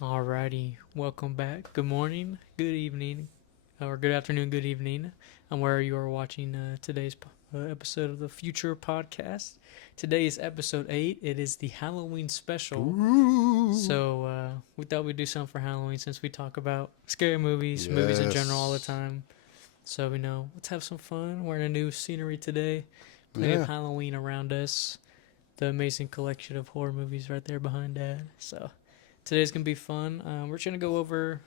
Alrighty, welcome back. Good morning, good evening, or good afternoon, good evening, and where you are watching today's episode of the Future Podcast. Today is episode 8. It is the Halloween special. Ooh. So we thought we'd do something for Halloween since we talk about scary movies in general all the Yes. time. So we know let's have some fun. We're in a new scenery today. Plenty of Yeah. Halloween around us. The amazing collection of horror movies right there behind Dad. So today's gonna be fun. We're just gonna go over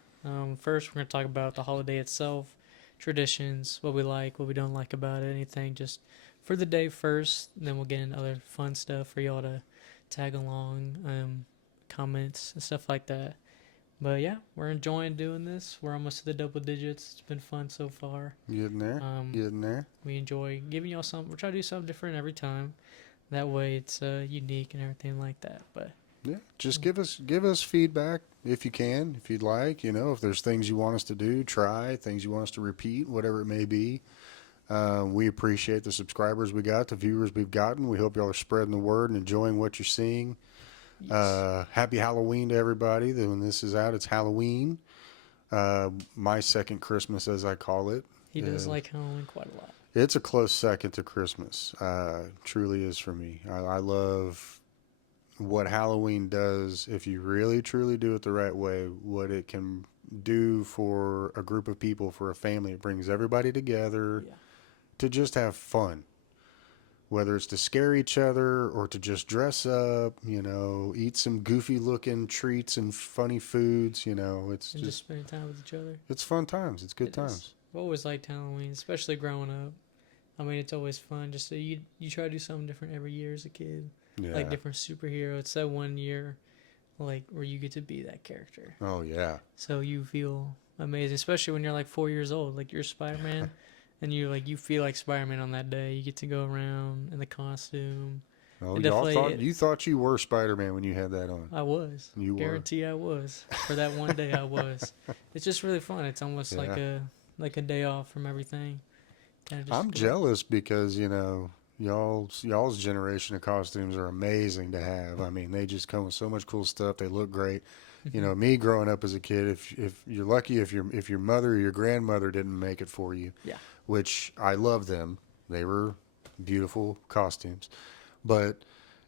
first. We're gonna talk about the holiday itself, traditions, what we like, what we don't like about it, anything just for the day first. And then we'll get into other fun stuff for y'all to tag along, comments and stuff like that. But yeah, we're enjoying doing this. We're almost to the double digits. It's been fun so far. Getting there. Um, Getting there. we enjoy giving y'all some. We're trying to do something different every time. That way, it's unique and everything like that. But Yeah. Just give us feedback if you can, if you'd like. If there's things you want us to do, try things you want us to repeat, whatever it may be. We appreciate the subscribers we got, the viewers we've gotten. We hope y'all are spreading the word and enjoying what you're seeing. yes. Happy Halloween to everybody. When this is out, it's Halloween. My second Christmas, as I call it. He does Uh, like Halloween quite a lot. It's a close second to Christmas. Truly is for me. I love what Halloween does if you really truly do it the right way. What it can do for a group of people, for a family. It brings everybody together Yeah. to just have fun. Whether it's to scare each other or to just dress up, eat some goofy looking treats and funny foods, it's And just just, spending time with each other. it's fun times. It's good It is. times. I've always liked Halloween, especially growing up. I mean, it's always fun. Just so you try to do something different every year as a kid, like Yeah. different superhero. It's that one year, like where you get to be that character. Oh, yeah. So you feel amazing, especially when you're like 4 years old. Like you're Spider Man, and you feel like Spider Man on that day. You get to go around in the costume. Oh, It y'all definitely thought you thought you were Spider-Man when you had that on. I was. You were. Guarantee I was. For that one day I was. It's just really fun. It's almost Yeah. like a day off from everything. Kind of just I'm go. jealous because, y'all's generation of costumes are amazing to have. I mean, they just come with so much cool stuff. They look great. Hmm. Me growing up as a kid, if you're lucky if your mother or your grandmother didn't make it for you, Yeah. which I love them. They were beautiful costumes. But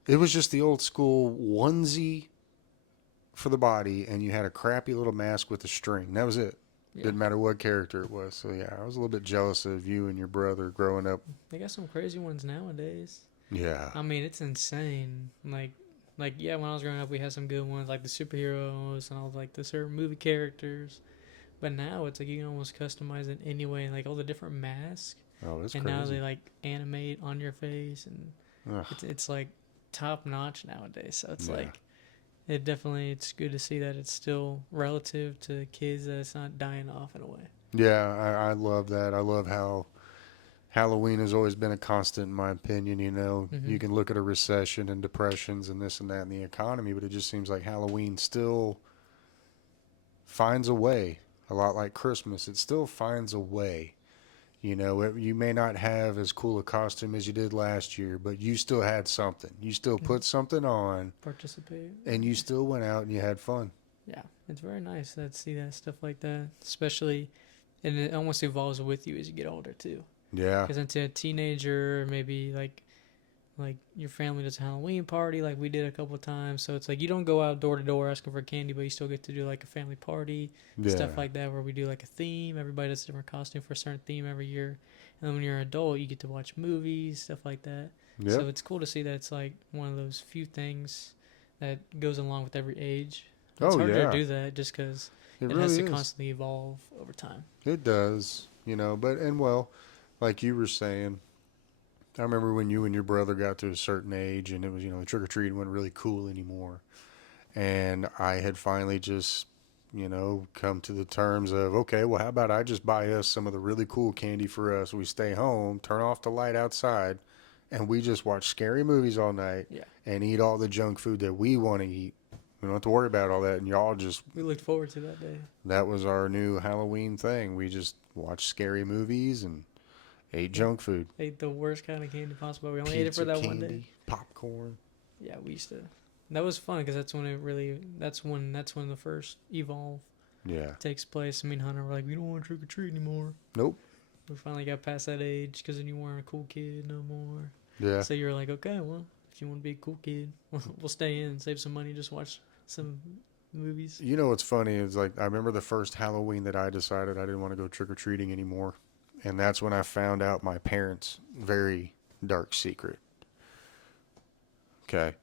it was just the old school onesie for the body, and you had a crappy little mask with a string. That was it. Yeah. Didn't matter what character it was. So yeah, I was a little bit jealous of you and your brother growing up. They got some crazy ones nowadays. Yeah. I mean, it's insane. Like yeah, when I was growing up, we had some good ones like the superheroes and all like the certain movie characters. But now it's like you can almost customize it anyway, like all the different masks. Oh, that's And now they crazy. like animate on your face, and Ugh, it's like top notch nowadays. So it's yeah. like it's good to see that it's still relative to kids, that it's not dying off in a way. Yeah, I love that. I love how Halloween has always been a constant in my opinion. Hmm. You can look at a recession and depressions and this and that in the economy, but it just seems like Halloween still finds a way. A lot like Christmas, it still finds a way. You may not have as cool a costume as you did last year, but you still had something. You still Yeah. put something on, Participate. and you still went out and you had fun. Yeah, it's very nice to see that stuff like that, especially, and it almost evolves with you as you get older too. Yeah. Because into a teenager, maybe like your family does a Halloween party like we did a couple of times. So it's like you don't go out door to door asking for candy, but you still get to do like a family party, stuff Yeah. like that, where we do like a theme. Everybody does a different costume for a certain theme every year. And then when you're an adult, you get to watch movies, stuff like that. Yep. So it's cool to see that it's like one of those few things that goes along with every age. It's Oh, harder to yeah. do that just because It it has really to is. constantly evolve over time. It does. But like you were saying, I remember when you and your brother got to a certain age and it was, the trick or treating wasn't really cool anymore. And I had finally just, come to the terms of, okay, well, how about I just buy us some of the really cool candy for us? We stay home, turn off the light outside, and we just watch scary movies all night Yeah, and eat all the junk food that we want to eat. We don't have to worry about all that. And y'all just, we looked forward to that day. that was our new Halloween thing. We just watched scary movies and ate Yeah, junk food. ate the worst kind of candy possible. We only ate it for Pizza, that one day. candy, popcorn. Yeah, we used to. That was fun because that's when it really. That's when the first evolve Yeah. takes place. Me and Hunter were like, we don't want to trick or treat anymore. Nope. We finally got past that age because then you weren't a cool kid no more. Yeah. So you were like, okay, well, if you want to be a cool kid, we'll stay in, save some money, just watch some movies. You know what's funny is like I remember the first Halloween that I decided I didn't want to go trick or treating anymore, and that's when I found out my parents' very dark secret. Okay.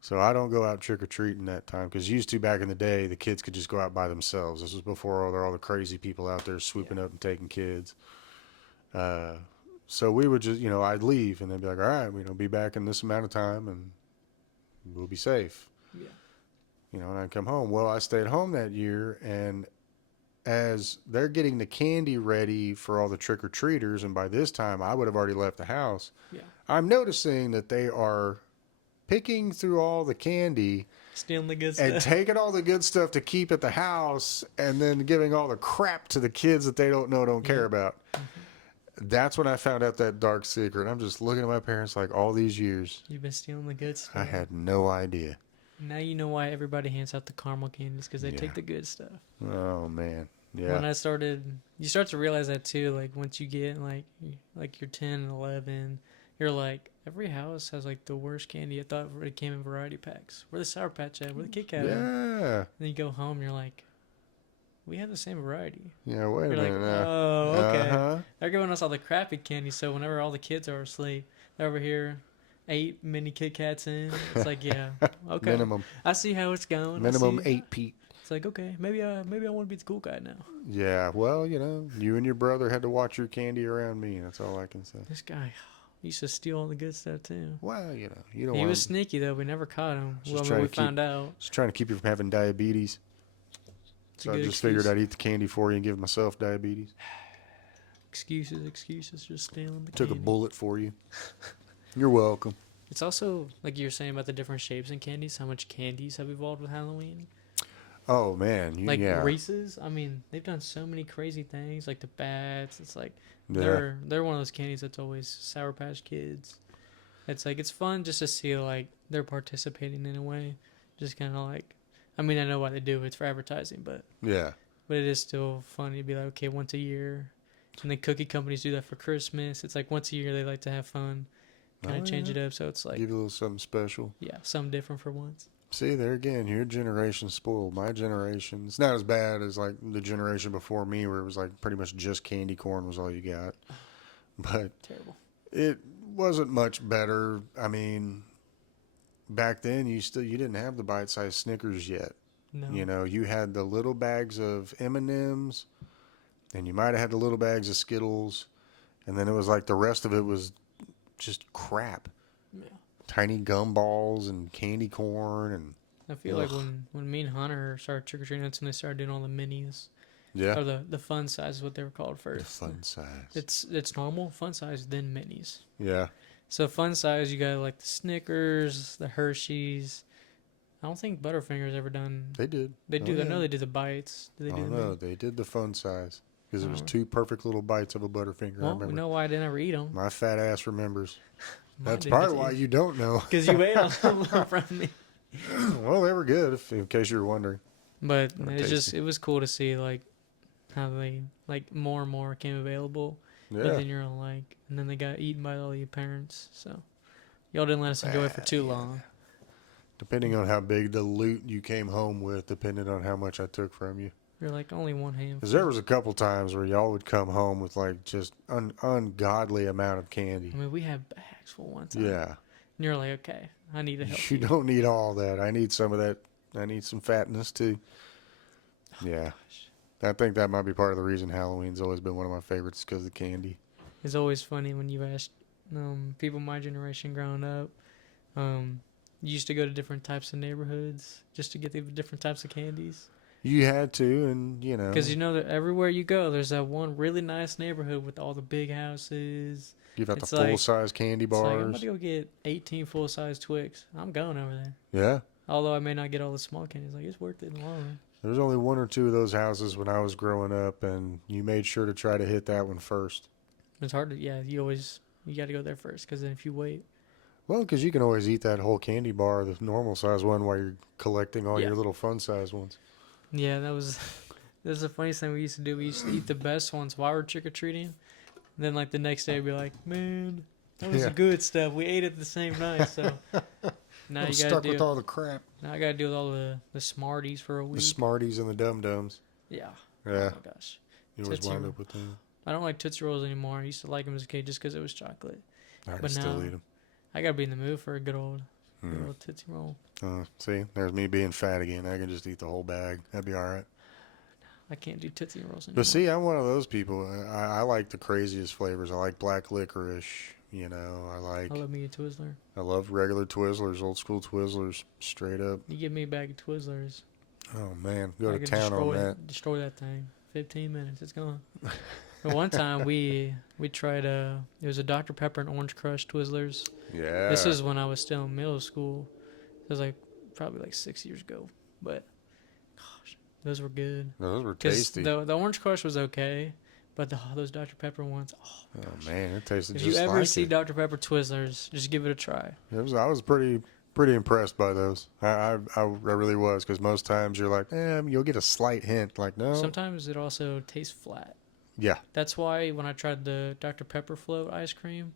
So I don't go out trick or treating that time because used to back in the day the kids could just go out by themselves. This was before all the crazy people out there swooping Yeah. up and taking kids. Uh, so we would just I'd leave and they'd be like, all right, be back in this amount of time and we'll be safe. Yeah. And I'd come home. Well, I stayed home that year, and as they're getting the candy ready for all the trick or treaters, and by this time I would have already left the house. Yeah. I'm noticing that they are picking through all the candy Stealing the good and stuff. taking all the good stuff to keep at the house and then giving all the crap to the kids that they don't care Yeah. about. That's when I found out that dark secret. I'm just looking at my parents like all these years. You've been stealing the good stuff. I had no idea. Now you know why everybody hands out the caramel candies because they Yeah. take the good stuff. Oh man. When Yeah. I started, you start to realize that too. Like once you get like you're 10 and 11, you're like every house has like the worst candy. I thought it came in variety packs. Where the Sour Patch at? Where the Kit Kat at? Yeah. And then you go home, you're like, we have the same variety. Yeah, wait a You're like, minute. oh, okay. Uh-huh. They're giving us all the crappy candy, so whenever all the kids are asleep, they're over here, 8 mini Kit Kats in. It's like, yeah, okay. Minimum. I see how it's going. Minimum 8 Pete. It's like, okay, maybe I want to be the cool guy now. Yeah, well, you and your brother had to watch your candy around me. That's all I can say. This guy used to steal all the good stuff too. Well, you don't He want was sneaky though. We never caught him. Just Well, I trying mean, we to found out. just trying to keep you from having diabetes. It's So a I good just excuse. figured I'd eat the candy for you and give myself diabetes. Excuses, just stealing the Took candy. a bullet for you. You're welcome. It's also like you were saying about the different shapes in candies. How much candies have evolved with Halloween? Oh man, Like yeah. Reese's. I mean, they've done so many crazy things. Like the bats. It's like Yeah. they're one of those candies that's always Sour Patch Kids. It's like it's fun just to see like they're participating in a way. Just kind of like, I mean, I know why they do it. It's for advertising, but Yeah. it is still funny to be like, okay, once a year. And then cookie companies do that for Christmas. It's like once a year they like to have fun, kind of change it up. So it's like, Give you a little something special. yeah, something different for once. See, there again, your generation spoiled. My generation, it's not as bad as like the generation before me where it was like pretty much just candy corn was all you got. But Terrible. it wasn't much better. I mean, back then you didn't have the bite-sized Snickers yet. No. You had the little bags of M&Ms and you might have had the little bags of Skittles, and then it was like the rest of it was just crap. Yeah. Tiny gumballs and candy corn and I feel like when me and Hunter started trick or treating, that's when they started doing all the minis. yeah, Or the fun size is what they were called the first. fun size. It's normal, fun size, then minis. Yeah, So fun size, you got like the Snickers, the Hershey's. I don't think Butterfinger's ever done. they did. They do. Oh, I know yeah. they do the bites. Do they Oh do the no, mini? they did the fun size because it was Oh. 2 perfect little bites of a Butterfinger. I Well, we remember. know why I didn't ever eat them. My fat ass remembers. That's probably why you don't know. Because you ate them from me. Well, they were good, in case you were wondering. But They were it's just tasty. it was cool to see like how they like more and more came available. But Yeah, then you're like, and then they got eaten by all your parents. So y'all didn't let us enjoy it for too long. depending on how big the loot you came home with, depended on how much I took from you. You're like only one handful. Because there was a couple times where y'all would come home with like just ungodly amount of candy. I mean, we had bags full one time. Yeah, And you're like, okay, I need to help you you. don't need all that. I need some of that. I need some fatness too. Oh, Yeah, I think that might be part of the reason Halloween's always been one of my favorites because of the candy. It's always funny when you ask people my generation growing up. You used to go to different types of neighborhoods just to get the different types of candies. You had to, and Because you know that everywhere you go, there's that one really nice neighborhood with all the big houses. give out the it's like- full size candy It's like, I'm bars. about to go get 18 full-size Twix. I'm going over there. Yeah, Although I may not get all the small candies. Like, it's worth it in the long run. there was only 1 or 2 of those houses when I was growing up, and you made sure to try to hit that one first. It's hard to, yeah, you got to go there first. Because then if you wait, Well, because you can always eat that whole candy bar, the normal size one, while you're collecting all Yeah. your little fun size ones. Yeah, that was that was the funniest thing we used to do. We used to eat the best ones while we're trick or treating. Then like the next day, we'd be like, man, that was the Yeah. good stuff. We ate it the same night, so now I'm you gotta stuck with deal. all the crap. Now I gotta deal with all the Smarties for a The week. Smarties and the Dum Dums. Yeah. Oh Yeah. my gosh. You always Tootsie wind Roll. up with them. I don't like Tootsie Rolls anymore. I used to like them as a kid just because it was chocolate. I can But still eat now them. I gotta be in the mood for a good Hmm. old Tootsie Roll. See, there's me being fat again. I can just eat the whole bag. That'd be all right. I can't do Tootsie Rolls But anymore. see, I'm one of those people. I like the craziest flavors. I like black licorice. You know, I love me a Twizzler. I love regular Twizzlers, old school Twizzlers, straight up. You give me a bag of Twizzlers, Oh man, go I to could town on that. destroy that thing. 15 minutes, it's gone. But one time we tried it was a Dr Pepper and Orange Crush Twizzlers. This Yeah, is when I was still in middle school. It was like probably like 6 years ago, but gosh, those were good. those were Cause tasty. the Orange Crush was okay, but those Dr Pepper ones, oh my Oh gosh. man, it tasted If you just ever like see it. Dr Pepper Twizzlers, just give it a try. I was pretty impressed by those. I really was, because most times you're like, you'll get a slight hint. Like, no, Sometimes it also tastes flat. yeah, That's why when I tried the Dr Pepper float ice cream,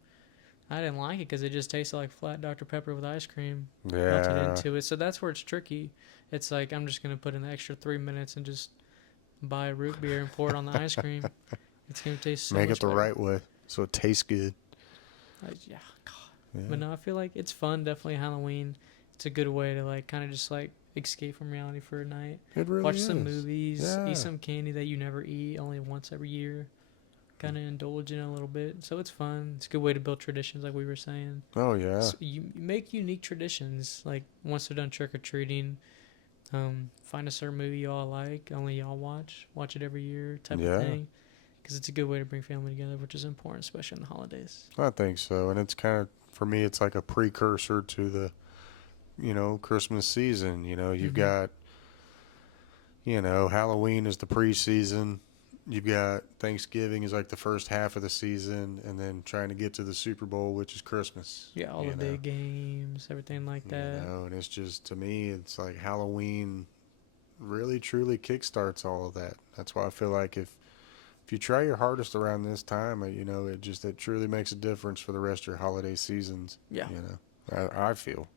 I didn't like it because it just tasted like flat Dr Pepper with ice cream melted yeah, into it. So that's where it's tricky. It's like I'm just gonna put in the extra 3 minutes and just buy a root beer and pour it on the ice cream. It's gonna taste so make much it the better. right way so it tastes good. Yeah, God. Yeah, But no, I feel like it's fun. Definitely Halloween. It's a good way to like kind of just like escape from reality for a night. it really Watch is. some movies. Yeah, Eat some candy that you never eat, only once every year. Kind of indulge in it a little bit. So it's fun. It's a good way to build traditions, like we were saying. oh yeah, So you make unique traditions. Like once they're done trick or treating, find a certain movie y'all like, only y'all watch. Watch it every year, type of yeah. thing. Because it's a good way to bring family together, which is important, especially in the holidays. I think so, and it's kind of, for me, it's like a precursor to the Christmas season. You've Mm-hmm. got, Halloween is the preseason. You've got Thanksgiving is like the first half of the season, and then trying to get to the Super Bowl, which is Christmas. Yeah, all You the know, big games, everything like that. and it's just, to me, it's like Halloween really truly kickstarts all of that. That's why I feel like if you try your hardest around this time, it truly makes a difference for the rest of your holiday seasons. Yeah, I feel.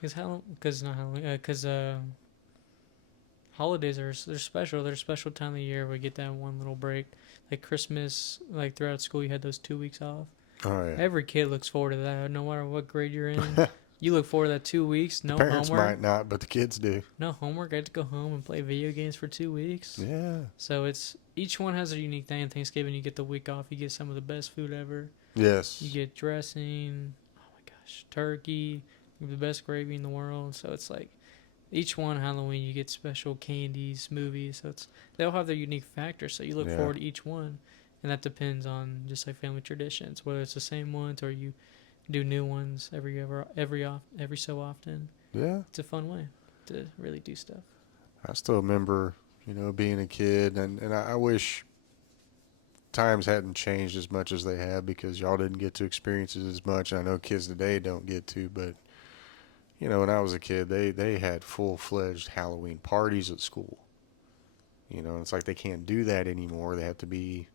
because not Halloween, because holidays they're special. They're a special time of the year. We get that one little break, like Christmas. Like throughout school, you had those 2 weeks off. Oh yeah. Every kid looks forward to that, no matter what grade you're in. You look forward to that 2 weeks. The No parents homework. might not, but the kids do. No homework. I get to go home and play video games for 2 weeks. Yeah. So it's each one has a unique thing. Thanksgiving, you get the week off. You get some of the best food ever. Yes. You get dressing. Oh my gosh, turkey. You have the best gravy in the world. So it's like each one Halloween you get special candies, movies. So they all have their unique factors. So you look Yeah. forward to each one, and that depends on just like family traditions, whether it's the same ones or you do new ones every so often. Yeah. It's a fun way to really do stuff. I still remember, being a kid, and I wish times hadn't changed as much as they have, because y'all didn't get to experience it as much. I know kids today don't get to, but when I was a kid, they had full-fledged Halloween parties at school. It's like they can't do that anymore. They have to be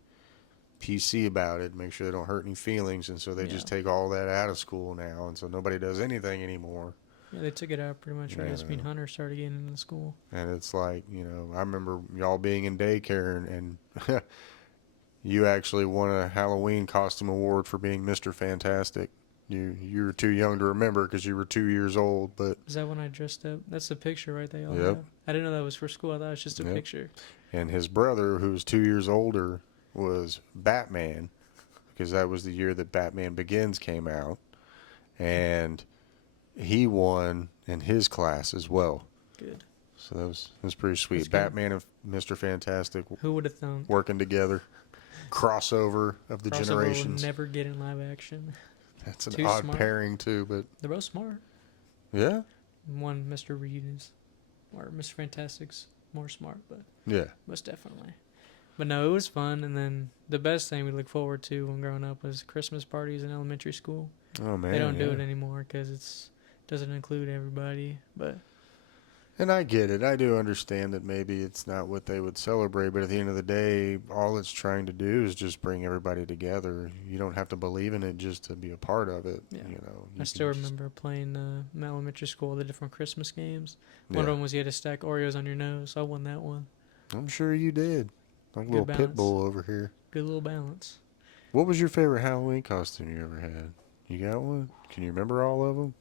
PC about it, make sure they don't hurt any feelings, and so they Yeah. just take all that out of school now, and so nobody does anything anymore. Yeah, they took it out pretty much when Yeah, Being Hunter started getting into school. and it's like, I remember y'all being in daycare, and you actually won a Halloween costume award for being Mr. Fantastic. You were too young to remember because you were 2 years old, but Is that when I dressed up? That's the picture, right? They all Yep. have. I didn't know that was for school. I thought it was just a Yep. picture. and his brother, who was 2 years older, was Batman, because that was the year that Batman Begins came out, and he won in his class as well. Good. So that was pretty sweet. That's good. Batman and Mr. Fantastic Who would have thought? working together, crossover of the Crossover generations. will never get in live action. That's an Too odd smart. pairing too, but They're both smart. yeah, One, Mr. Reed is, or Mr. Fantastic's more smart, but yeah, most definitely. But no, it was fun. And then the best thing we look forward to when growing up was Christmas parties in elementary school. Oh They man, don't do yeah. it anymore because it's doesn't include everybody. But And I get it. I do understand that maybe it's not what they would celebrate, but at the end of the day, all it's trying to do is just bring everybody together. You don't have to believe in it just to be a part of it. yeah, You know, I you still can just, remember playing in elementary school the different Christmas games. One yeah. of them was you had to stack Oreos on your nose. I won that one. I'm sure you did. Like a Good little pit balance. bull over here. Good little balance. What was your favorite Halloween costume you ever had? You got one? Can you remember all of them?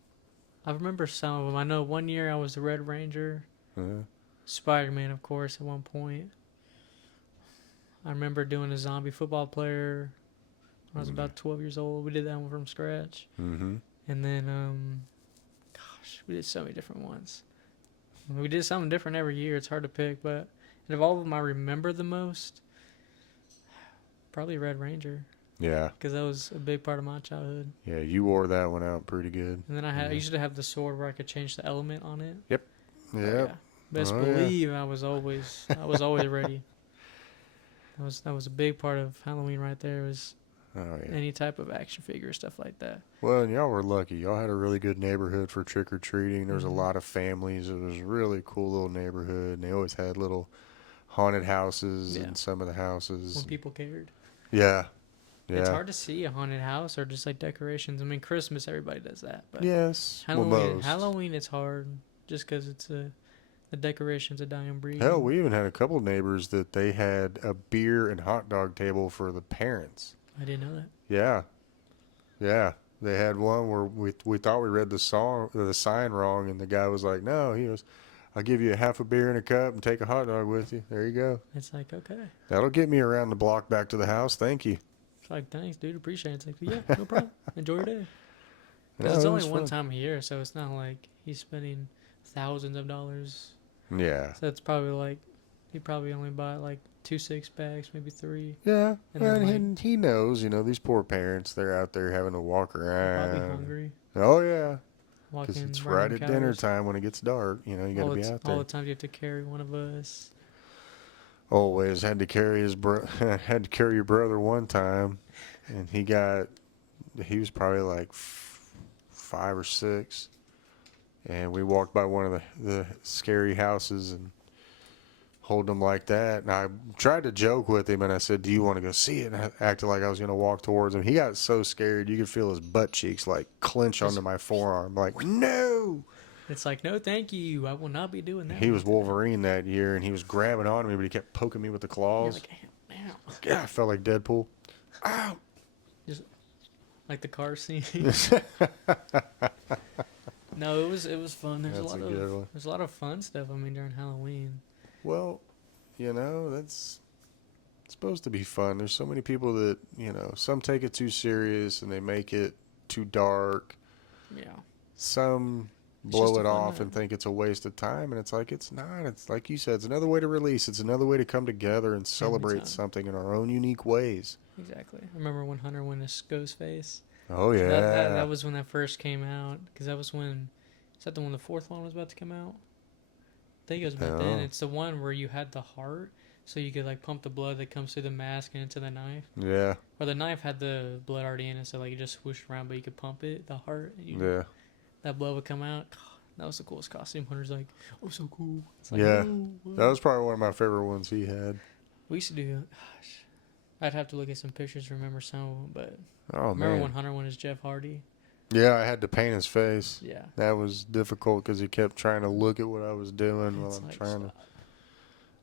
I remember some of them. I know one year I was the Red Ranger, Uh, Spider Man, of course, at one point. I remember doing a zombie football player when I was about 12 years old. We did that one from scratch. mm-hmm. And then, gosh, we did so many different ones. We did something different every year. It's hard to pick, but and of all of them I remember the most, probably Red Ranger, Yeah. because that was a big part of my childhood. Yeah, you wore that one out pretty good. And then I Yeah. used to have the sword where I could change the element on it. Yep. Oh Yep. yeah, best Oh yeah. believe I was always ready. That was a big part of Halloween right there. Was Oh yeah. any type of action figure stuff like that. Well, and y'all were lucky. Y'all had a really good neighborhood for trick or treating. There was a Hmm. lot of families. It was a really cool little neighborhood. And they always had little haunted houses Yeah, in some of the when houses. people cared. Yeah. It's Yeah. hard to see a haunted house or just like decorations. I mean, Christmas everybody does that, but Yes. Well, Halloween, most. Halloween it's hard just because the decoration's a dying breed. Hell, And we even had a couple neighbors that they had a beer and hot dog table for the parents. I didn't know that. Yeah. Yeah. They had one where we thought we read the sign wrong, and the guy was like, "No, he was. I'll give you a half a beer and a cup, and take a hot dog with you. There you go. It's like okay, That'll get me around the block back to the house. Thank you." it's like thanks, dude, appreciate it. It's like yeah, no problem. Enjoy your day. Because No, it's it only was one fun. time a year, so it's not like he's spending thousands of dollars. Yeah. So it's probably like he probably only bought like 2 6 packs, maybe three, Yeah. and then like And he knows, these poor parents, they're out there having to walk they're probably around. hungry, Oh, yeah. Because walking it's right random at dinner calories. time when it gets dark. You got to be out All there. the times you have to carry one of us. Always had to carry had to carry your brother one time, and he was probably like 5 or 6, and we walked by one of the scary houses and hold him like that. And I tried to joke with him, and I said, "Do you want to go see it?" And I acted like I was going to walk towards him. He got so scared, you could feel his butt cheeks like clench onto Just my forearm. Like, no! it's like no, thank you. I will not be doing that He one was today. Wolverine that year, and he was grabbing on me, but he kept poking me with the You're claws. like, ow. Yeah, I felt like Deadpool. Ow! Just like the car scene. No, it was fun. That's a good one. There's a lot of fun stuff. I mean, during Halloween. Well, that's supposed to be fun. There's so many people that, some take it too serious and they make it too dark. Yeah, Some it's just blow a it fun off night. and think it's a waste of time, and it's like it's not. It's like you said, it's another way to release. It's another way to come together and Family celebrate time. something in our own unique ways. Exactly. I remember when Hunter went to Ghostface. Oh That yeah. was when that first came out. Because that was when. Is that the one the fourth one was about to come out? I think it was about then. Oh. It's the one where you had the heart, so you could like pump the blood that comes through the mask and into the knife. Yeah. Or the knife had the blood already in it, so like you just swooshed around, but you could pump it, the heart, and Yeah. that blood would come out. That was the coolest costume. Hunter's like, oh, so cool. It's like, Yeah. no. That was probably one of my favorite ones he had. We used to do. Gosh, I'd have to look at some pictures to remember some of them, but Oh remember man. when Hunter went as Jeff Hardy? Yeah, I had to paint his face. Yeah. That was difficult because he kept trying to look at what I was doing while It's I'm like, trying to, stop.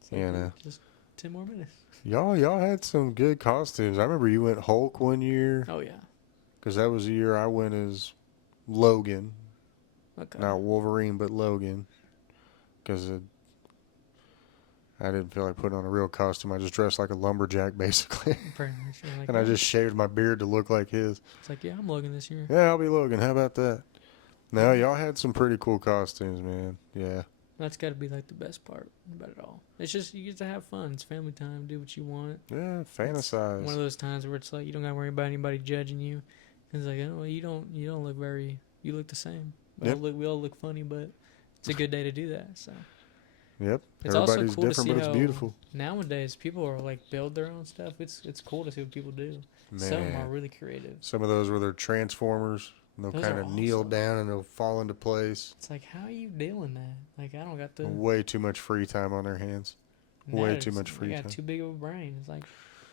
It's like, dude, just 10 more minutes. Y'all had some good costumes. I remember you went Hulk one year Oh, yeah. because that was the year I went as Logan, Okay. not Wolverine, but Logan. Because I didn't feel like putting on a real costume. I just dressed like a lumberjack basically, Pretty much. You're like, and I yeah. just shaved my beard to look like his. It's like, yeah, I'm Logan this year. Yeah, I'll be Logan. How about that? No, y'all had some pretty cool costumes, man. Yeah. That's got to be like the best part about it all. It's just you get to have fun. It's family time. Do what you want. Yeah, It's fantasize. one of those times where it's like you don't got to worry about anybody judging you. It's like, oh, well, you don't look very. You look the same. Yep. We all look funny, but it's a good day to do that. So Yep. it's also Everybody's cool to different, see but it's how beautiful. nowadays people are like build their own stuff. It's cool to see what people do. Some are Man. really creative. Some of those were their Transformers. They'll Those kind are of kneel awesome. down and they'll fall into place. It's like, how are you doing that? Like, I don't got the. Way too much free time on their hands. That Way too is, much I free got time. too big of a brain. It's like,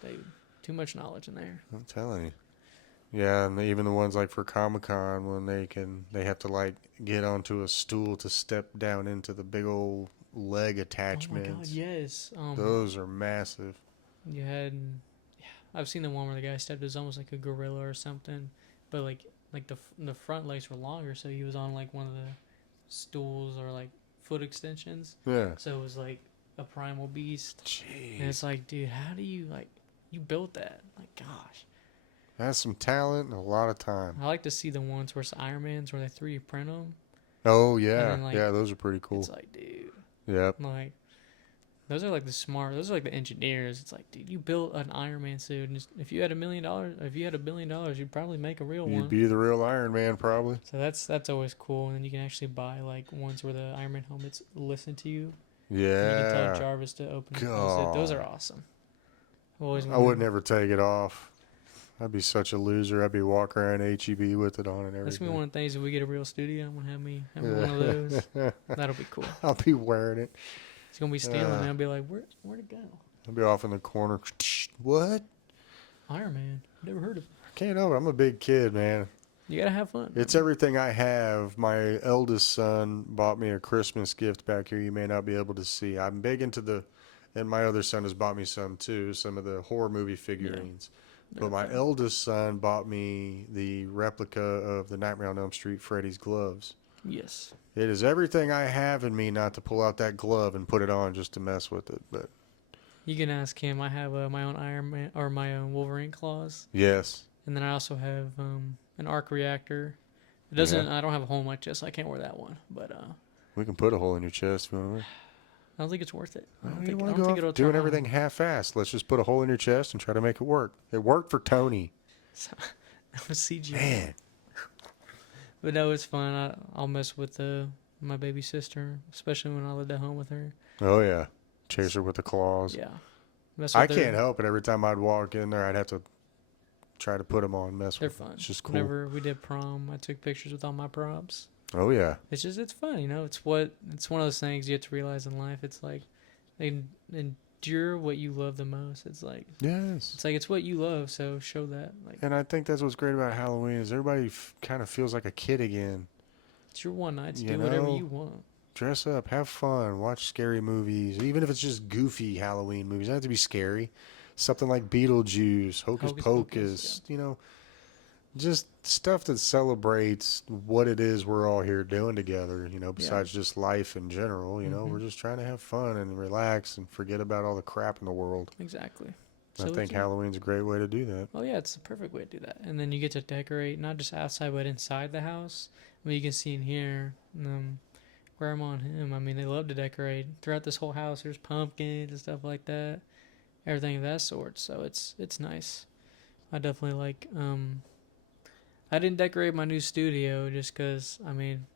dude, too much knowledge in there. I'm telling you. Yeah, and even the ones like for Comic Con when they have to like get onto a stool to step down into the big old leg Oh my god, attachments. yes. Those are massive. You had, yeah, I've seen the one where the guy stepped as almost like a gorilla or something, but like the front legs were longer, so he was on like one of the stools or like foot extensions, Yeah. so it was like a primal beast, and it's Jeez. like, dude, how do you like, you built that? Like, gosh, That's some talent and a lot of time. I like to see the ones where it's Iron Man's where they 3D print them, Oh and yeah. then like Yeah, those are pretty it's cool. like, dude, Yep. like those are like the smart. Those are like the engineers. It's like, dude, you built an Iron Man suit, and if you had $1 million, if you had $1 billion, you'd probably make a real You'd one. be the real Iron Man probably. So that's always cool. And then you can actually buy like ones where the Iron Man helmets listen to you, and you can tell Yeah. Jarvis to open and close it. Those are God. awesome. I've always I would wanted. never take it off. I'd be such a loser. I'd be walking around HEB with it on and That's gonna be everything. one of the things. If we get a real studio, I'm gonna have me one of those. Yeah. That'll be cool. I'll be wearing it. He's gonna be stealing it. I'll be like, where'd it go? I'll be off in the corner. What? Iron Man. Never heard of. I can't help it. I'm a big kid, man. You gotta have fun. It's everything I have. My eldest son bought me a Christmas gift back here you may not be able to see. I'm big into and my other son has bought me some too, some of the horror movie figurines. They're But my fun. eldest son bought me the replica of the Nightmare on Elm Street Freddy's gloves. Yes. It is everything I have in me not to pull out that glove and put it on just to mess with it. But You can ask him. I have my own Iron Man or my own Wolverine claws, yes, and then I also have an arc reactor. It yeah, doesn't. I don't have a hole in my chest. So I can't wear that one. But we can put a hole in your chest if you want to. I don't think it's worth it. I Well, don't you think. don't I want to don't go think off it'll doing turn everything on. half-assed. Let's just put a hole in your chest and try to make it work. It worked for Tony. So, that was CGI. Man, But no, it's fun. I'll mess with my baby sister, especially when I lived at home with her. oh yeah, chase her with the claws. Yeah, mess I with can't her. help it. Every time I'd walk in there, I'd have to try to put them on, mess They're with them. fun. It's just cool. Whenever we did prom, I took pictures with all my props. Oh yeah, It's fun, you know. It's one of those things you have to realize in life. It's like endure what you love the most. yes. It's what you love, so show that. Like, And I think that's what's great about Halloween is everybody kind of feels like a kid again. it's your one night to You do whatever know, you want. dress up, have fun, watch scary movies, even if it's just goofy Halloween movies. It doesn't have to be scary. Something like Beetlejuice, Hocus Hocus Pocus, Pocus, you know, just stuff that celebrates what it is we're all here doing together, you know, yeah, besides just life in general. You yeah. know, we're just trying to have fun and relax and forget about all the crap in the world. Exactly. I So think it's Halloween's a great way to do that. oh yeah, it's the perfect way to do that. And then you get to decorate not just outside but inside the house. I mean, you can see in here, Grandma and him. I mean, they love to decorate throughout this whole house. There's pumpkins and stuff like that, everything of that sort. So it's nice. I definitely like. I didn't decorate my new studio just because I mean,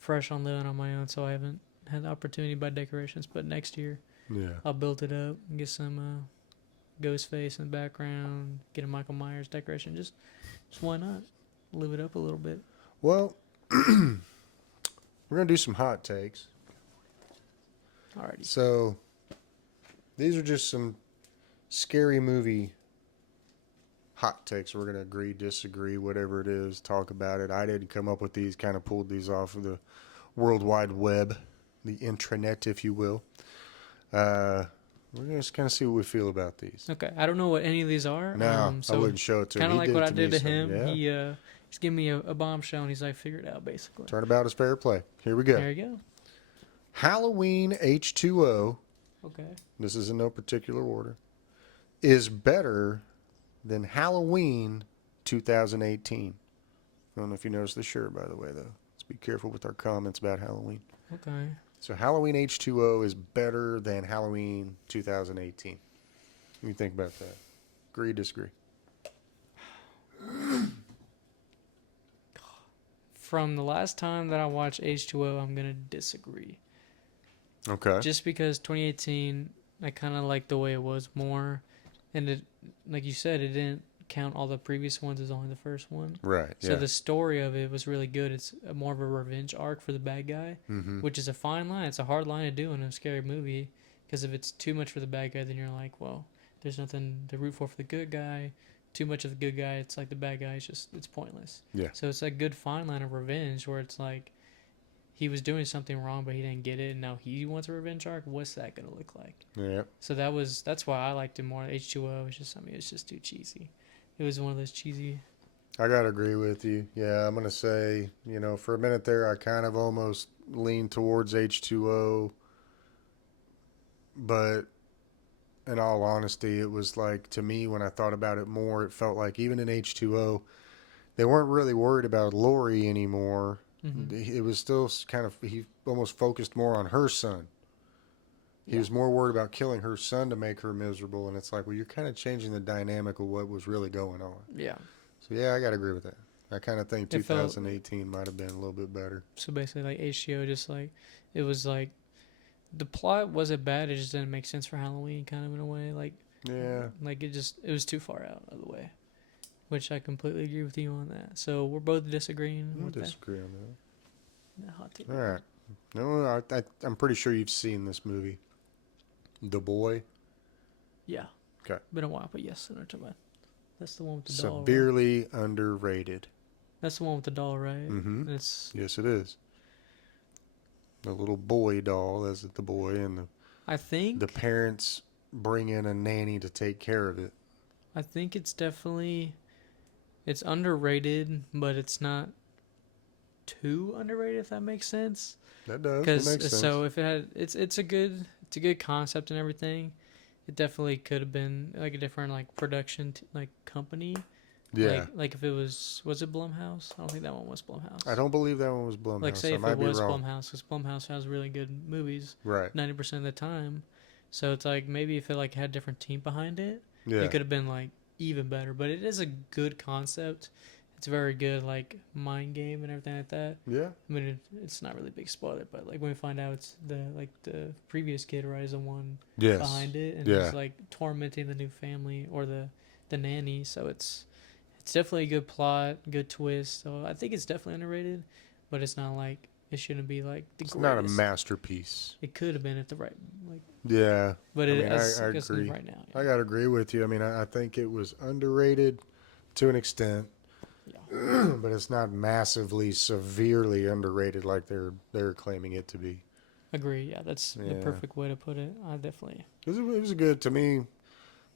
fresh on living on my own, so I haven't had the opportunity to buy decorations. But next year, Yeah. I'll build it up and get some ghost face in the background, get a Michael Myers decoration. Just why not? Live it up a little bit. Well, we're going to do some hot takes. Alrighty. So, these are just some scary movie hot takes. We're going to agree, disagree, whatever it is, talk about it. I didn't come up with these, kind of pulled these off of the World Wide Web, the intranet, if you will. We're going to just kind of see what we feel about these. Okay, I don't know what any of these are. No, I So wouldn't show it to him. kind of He like did what it I to did me, to so, him. yeah. He's giving me a bombshell, and he's like, figure it out, basically. Turnabout is fair play. Here we go. There you go. Halloween H2O, Okay. this is in no particular order, is better than Halloween 2018. I don't know if you noticed the shirt, by the way, though. Let's be careful with our comments about Halloween. Okay. So Halloween H2O is better than Halloween 2018. What do you think about that? Agree, disagree? From the last time that I watched H2O, I'm gonna disagree. Okay. Just because 2018, I kind of like the way it was more, and it, like you said, it didn't count all the previous ones as only the first one. Right. So Yeah. the story of it was really good. It's more of a revenge arc for the bad guy, Mm-hmm. which is a fine line. It's a hard line to do in a scary movie, because if it's too much for the bad guy, then you're like, well, there's nothing to root for the good guy. Too much of the good guy, it's like the bad guy. It's pointless. Yeah. So it's a good fine line of revenge where it's like he was doing something wrong, but he didn't get it, and now he wants a revenge arc. What's that gonna look like? Yeah. So that's why I liked it more. H2O. It's just too cheesy. It was one of those cheesy. I gotta agree with you. Yeah, I'm gonna say, for a minute there, I kind of almost leaned towards H2O, but in all honesty, it was like, to me, when I thought about it more, it felt like even in H2O, they weren't really worried about Lori anymore. Mm-hmm. It was still kind of, he almost focused more on her son. He was more worried about killing her son to make her miserable, and it's like, well, you're kind of changing the dynamic of what was really going on. Yeah. So yeah, I gotta agree with that. I kind of think It felt 2018 might have been a little bit better. so basically like H2O. Just like it was like the plot wasn't bad. It just didn't make sense for Halloween, kind of in a way. Yeah. Like it was too far out of the way. Which I completely agree with you on that. So we're both disagreeing I with disagree on that hot take. that. All right. No, I'm pretty sure you've seen this movie, The Boy. Yeah. Okay. Been a while, but yes, I know what you're talking about. That's the one with the doll. Right? Severely underrated. That's the one with the doll, right? Mm-hmm. It's Yes, it is. The little boy doll, as the boy, and I think the parents bring in a nanny to take care of it. I think it's definitely it's underrated, but it's not too underrated, if that makes sense. That does. It Because makes sense. so if it had it's a good concept and everything. It definitely could have been like a different like production like company. Yeah. Like if it was it Blumhouse? I don't think that one was Blumhouse. I don't believe that one was Blumhouse. Like say I if might it be was wrong. Blumhouse, because Blumhouse has really good movies Right. 90% of the time. So it's like maybe if it like had a different team behind it, Yeah. it could have been like even better. But it is a good concept. It's very good like mind game and everything like that. Yeah. I mean it's not really a big spoiler, but like when we find out it's the previous kid, right, is the one Yes. behind it, and Yeah. he's like tormenting the new family or the nanny. So it's definitely a good plot, good twist. So I think it's definitely underrated, but it's not like it shouldn't be like the It's greatest. not a masterpiece. It could have been at the right like, Yeah. but I it mean, as I guess agree. right now. I gotta agree with you. I mean, I think it was underrated to an extent, Yeah. but it's not massively, severely underrated like they're claiming it to be. Agree. Yeah, that's the Yeah. perfect way to put it. I definitely. It was good to me.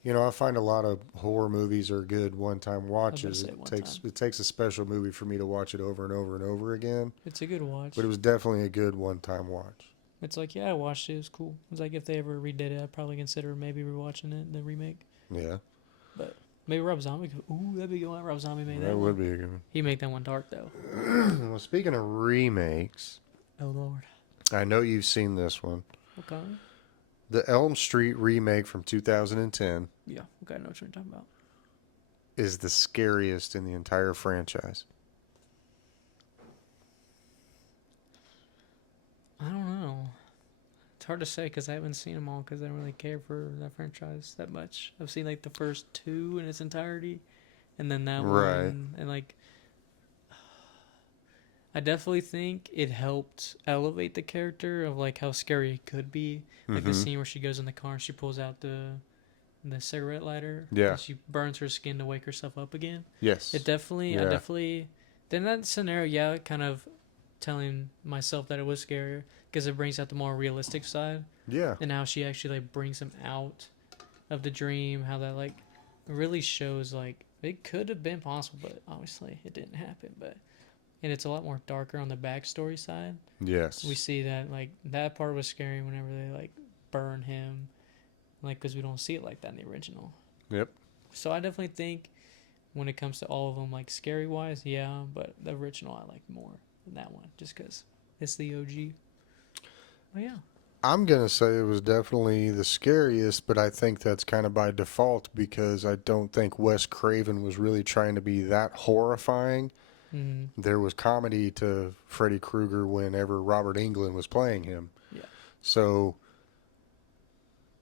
I find a lot of horror movies are good one-time watches. say one time. It takes a special movie for me to watch it over and over and over again. It's a good watch. But it was definitely a good one-time watch. It's like, yeah, I watched it. It was cool. It's like if they ever redid it, I'd probably consider maybe rewatching it, the remake. Yeah. But maybe Rob Zombie. Ooh, that'd be a good one. Rob Zombie made that. That one. would be a good one. He made that one dark though. Well, speaking of remakes, Oh Lord. I know you've seen this one. Okay. The Elm Street remake from 2010 Yeah. Okay, I know what you're talking about. is the scariest in the entire franchise. I don't know. It's hard to say because I haven't seen them all because I don't really care for that franchise that much. I've seen like the first two in its entirety, and then that Right. one, and like I definitely think it helped elevate the character of like how scary it could be. Like the Mhm. scene where she goes in the car and she pulls out the cigarette lighter. Yeah. And she burns her skin to wake herself up again. Yes. It definitely, Yeah. I definitely, then that scenario, yeah, kind of telling myself that it was scarier because it brings out the more realistic side Yeah. and how she actually like brings him out of the dream. How that like really shows like it could have been possible, but obviously it didn't happen. But and it's a lot more darker on the backstory side. Yes. We see that like that part was scary whenever they like burn him, like because we don't see it like that in the original. Yep. So I definitely think when it comes to all of them, like scary wise, yeah, but the original I like more than that one just because it's the OG. Oh yeah. I'm going to say it was definitely the scariest, but I think that's kind of by default because I don't think Wes Craven was really trying to be that horrifying. Mm-hmm. There was comedy to Freddy Krueger whenever Robert Englund was playing him. Yeah. So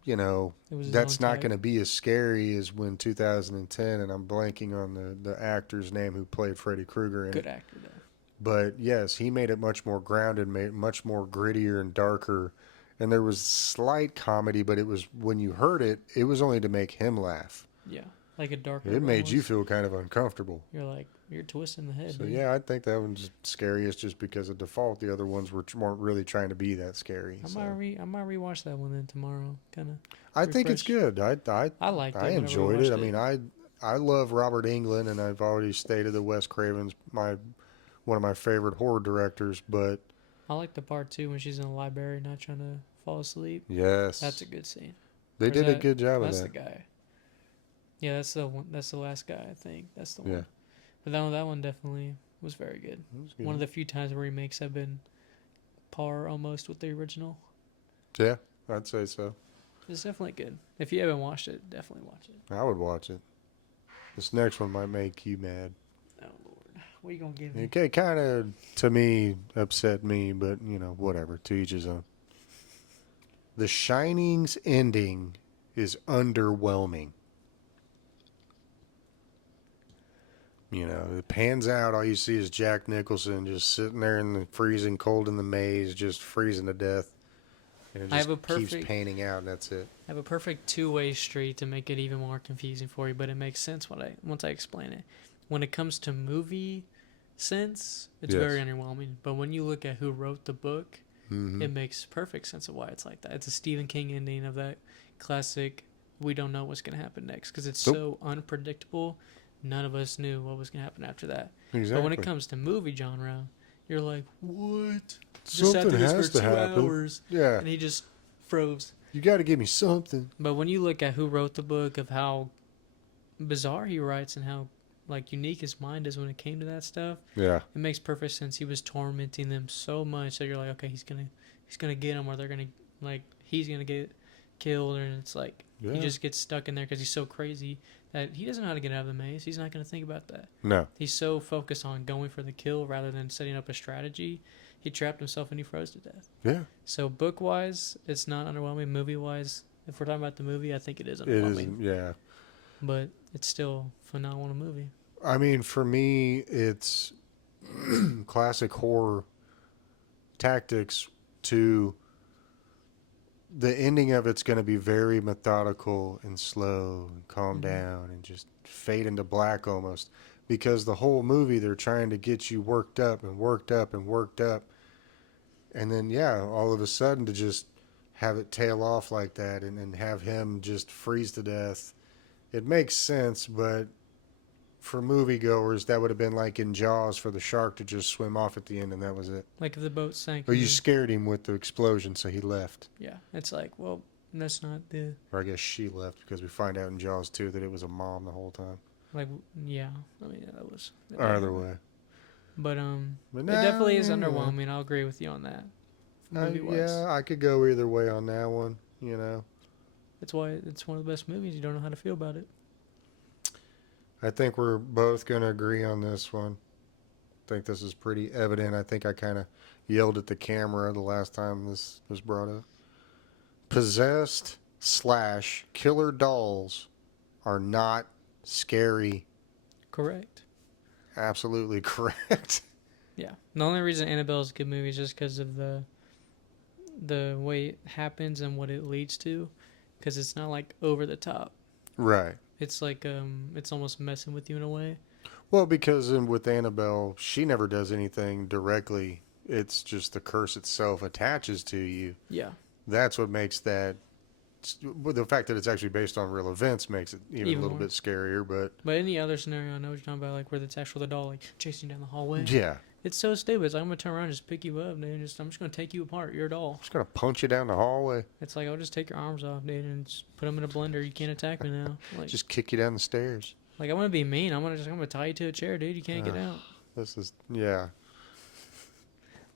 you know, It was his own that's not type. going to be as scary as when 2010, and I'm blanking on the actor's name who played Freddy Krueger in it. Good actor though. But yes, he made it much more grounded, made it much more grittier and darker. And there was slight comedy, but it was when you heard it, it was only to make him laugh. Yeah, like a darker It made you almost. feel kind of uncomfortable. You're like you're twisting the head, So dude. yeah, I think that one's scariest just because of default. The other ones weren't really trying to be that scary. I So might I might rewatch that one then tomorrow. Kind of I think it's refresh. good. I liked I it whenever we enjoyed it. watched I it. mean, I love Robert Englund, and I've already stated that Wes Craven's one of my favorite horror directors. But I like the part too when she's in the library not trying to fall asleep. That's a yes, good scene. they Or is did a that good job of that's the that. guy? Yeah, that's the one. That's the last guy. I think that's the Yeah, one. But that one definitely was very good. it was One of good. the few times where remakes have been par almost with the original. Yeah, I'd say so. It's definitely good. If you haven't watched it, definitely watch it. I would watch it. This next one might make you mad. Oh Lord, what are you gonna give me? It kind of, to me, upset me, but whatever. To each his own. The Shining's ending is underwhelming. It pans out. All you see is Jack Nicholson just sitting there in the freezing cold in the maze, just freezing to death. And it I have just a keeps perfect panning out, and that's it. I have a perfect two-way street to make it even more confusing for you, but it makes sense when once I explain it. When it comes to movie sense, it's Yes. very underwhelming. But when you look at who wrote the book, Mm-hmm. it makes perfect sense of why it's like that. It's a Stephen King ending of that classic. We don't know what's gonna happen next because it's Nope. so unpredictable. None of us knew what was gonna happen after that. Exactly. But when it comes to movie genre, you're like, what? Just Something after this has for to 2 happen. hours, Yeah. and he just froze. You got to give me something. But when you look at who wrote the book, of how bizarre he writes and how like unique his mind is when it came to that stuff, Yeah. it makes perfect sense. He was tormenting them so much that you're like, okay, he's gonna get them, or they're gonna like he's gonna get killed, and it's like Yeah. he just gets stuck in there because he's so crazy that he doesn't know how to get out of the maze. He's not gonna think about that. No. He's so focused on going for the kill rather than setting up a strategy. He trapped himself and he froze to death. Yeah. So book wise, it's not underwhelming. Movie wise, if we're talking about the movie, I think it is It underwhelming. is. Yeah. But it's still a phenomenal movie. I mean, for me, it's classic horror tactics to the ending of it's going to be very methodical and slow and calm down and just fade into black almost because the whole movie they're trying to get you worked up and worked up and worked up and then all of a sudden to just have it tail off like that and have him just freeze to death. It makes sense, but for moviegoers, that would have been like in Jaws for the shark to just swim off at the end and that was it. Like if the boat sank. Or you scared him with the explosion, so he left. Yeah, it's like, well, that's not the Or I guess she left because we find out in Jaws 2 that it was a mom the whole time. like. Yeah, I mean that was. Either way. But But it definitely is underwhelming. I'll agree with you on that. Movie wise, yeah, I could go either way on that one, that's why it's one of the best movies. You don't know how to feel about it. I think we're both going to agree on this one. I think this is pretty evident. I think I kind of yelled at the camera the last time this was brought up. Possessed / killer dolls are not scary. Correct. Absolutely correct. Yeah. The only reason Annabelle is a good movie is just because of the way it happens and what it leads to, because it's not like over the top. Right. It's like it's almost messing with you in a way. Well, because with Annabelle, she never does anything directly. It's just the curse itself attaches to you. Yeah. That's what makes that. The fact that it's actually based on real events makes it even a little more. bit scarier. But any other scenario, I know what you're talking about, like where it's actually the doll like chasing down the hallway. yeah, It's so stupid. It's like, I'm gonna turn around and just pick you up, dude. I'm just gonna take you apart. You're a doll. I'm just gonna punch you down the hallway. It's like, I'll just take your arms off, dude, and just put them in a blender. You can't attack me now. Like, Just kick you down the stairs. I'm gonna be mean. I'm gonna tie you to a chair, dude. You can't get out. This is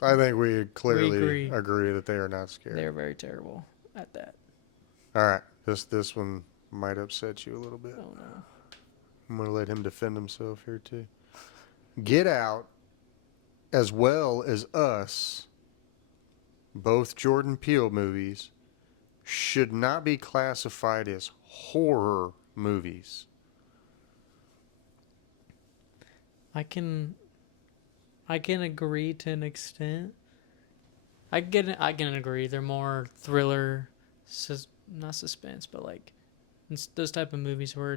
I think we clearly agree. agree that they are not scary. They're very terrible at that. All right, this one might upset you a little bit. Oh no. I'm gonna let him defend himself here too. Get Out, as well as Us, both Jordan Peele movies, should not be classified as horror movies. I can I can agree to an extent. I can agree. They're more thriller, not suspense, but like it's those type of movies where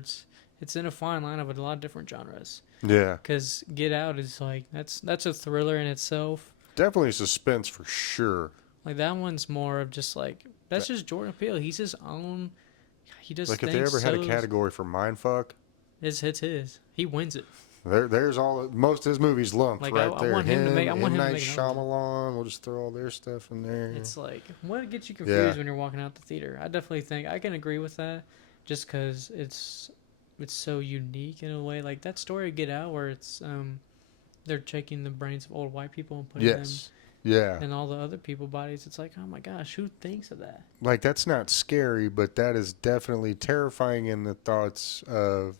it's in a fine line of a lot of different genres. Yeah. Because Get Out is like that's a thriller in itself. Definitely suspense for sure. Like that one's more of just like that's That, just Jordan Peele. He's his own. He just like if they thinks ever had a so. category for mindfuck, It's his. He wins it. there's all most of his movies lumped Like right I there. want him to make. I want M him to Night make another one. Shyamalan. We'll just throw all their stuff in there. It's like what gets you Yeah. confused when you're walking out the theater. I definitely think I can agree with that, just because it's so unique in a way. Like that story of Get Out, where it's they're taking the brains of old white people and putting them Yes. Yeah. in all the other people bodies. It's like, oh my gosh, who thinks of that? Like that's not scary, but that is definitely terrifying in the thoughts of,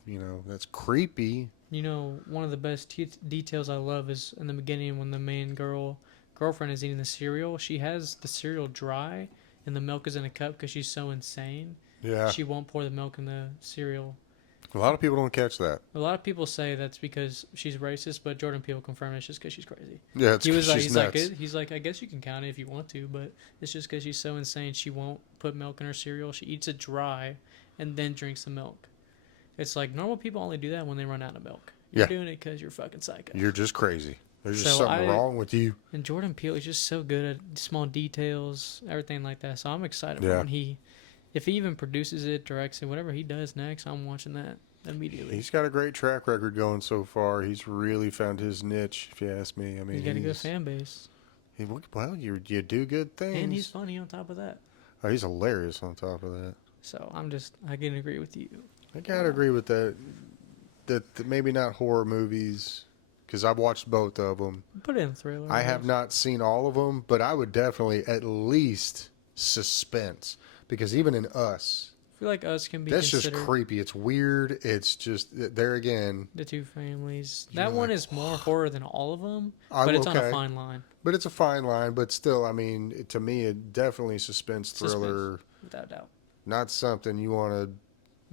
that's creepy. You know, one of the best details I love is in the beginning when the main girlfriend is eating the cereal. She has the cereal dry, and the milk is in a cup because she's so insane. Yeah. She won't pour the milk in the cereal. A lot of people don't catch that. A lot of people say that's because she's racist, but Jordan Peele confirmed it's just because she's crazy. Yeah, it's He was because like, she's nuts. he's like, I guess you can count it if you want to, but it's just because she's so insane. She won't put milk in her cereal. She eats it dry, and then drinks the milk. It's like normal people only do that when they run out of milk. You're doing it because you're fucking psycho. You're just crazy. There's just So something wrong with you. And Jordan Peele is just so good at small details, everything like that. So I'm excited for Yeah. when if he even produces it, directs it, whatever he does next, I'm watching that immediately. He's got a great track record going so far. He's really found his niche, if you ask me. I mean, He's got a good fan base. Well, you do good things. And he's funny on top of that. Oh, he's hilarious on top of that. So I can agree with you. I gotta agree with that. That maybe not horror movies, because I've watched both of them. Put it in thriller. I have not seen all of them, but I would definitely at least suspense, because even in Us, I feel like Us can be that's considered just creepy. It's weird. It's just there again. the two families. You're That one like, is more horror than all of them, I'm but it's on a okay. fine line. But it's a fine line. But still, I mean, to me, it definitely suspense thriller. Without doubt. Not something you want to